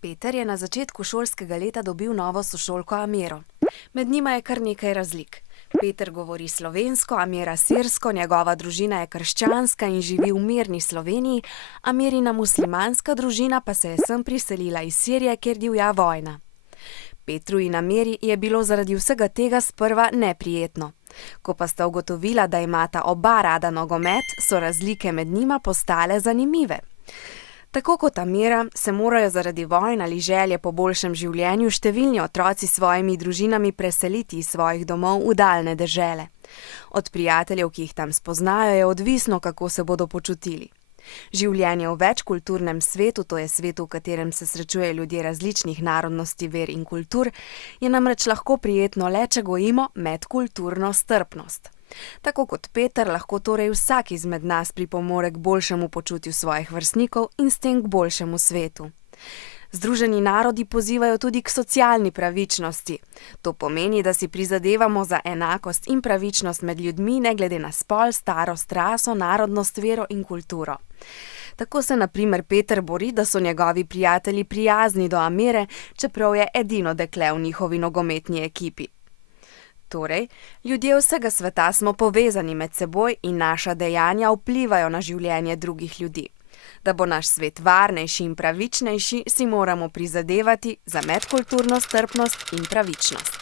Peter je na začetku šolskega leta dobil novo sošolko Amiro. Med njima je kar nekaj razlik. Peter govori slovensko, Amira sirsko, njegova družina je krščanska in živi v mirni Sloveniji, Amirina muslimanska družina pa se je sem priselila iz Sirije, kjer divja vojna. Petru in Amiri je bilo zaradi vsega tega sprva neprijetno. Ko pa sta ugotovila, da imata oba rada nogomet, so razlike med njima postale zanimive. Tako kot Amira se morajo zaradi vojn ali želje po boljšem življenju številni otroci s svojimi družinami preseliti iz svojih domov v daljne dežele. Od prijateljev, ki jih tam spoznajo, je odvisno, kako se bodo počutili. Življenje v večkulturnem svetu, to je svetu, v katerem se srečujejo ljudje različnih narodnosti, ver in kultur, je namreč lahko prijetno le, če gojimo medkulturno strpnost. Tako kot Peter, lahko torej vsak izmed nas pripomore k boljšemu počutju svojih vrstnikov in s tem k boljšemu svetu. Združeni narodi pozivajo tudi k socialni pravičnosti. To pomeni, da si prizadevamo za enakost in pravičnost med ljudmi, ne glede na spol, starost, raso, narodnost, vero in kulturo. Tako se na primer Peter bori, da so njegovi prijatelji prijazni do Amire, čeprav je edino dekle v njihovi nogometni ekipi. Torej, ljudje vsega sveta smo povezani med seboj in naša dejanja vplivajo na življenje drugih ljudi. Da bo naš svet varnejši in pravičnejši, si moramo prizadevati za medkulturno strpnost in pravičnost.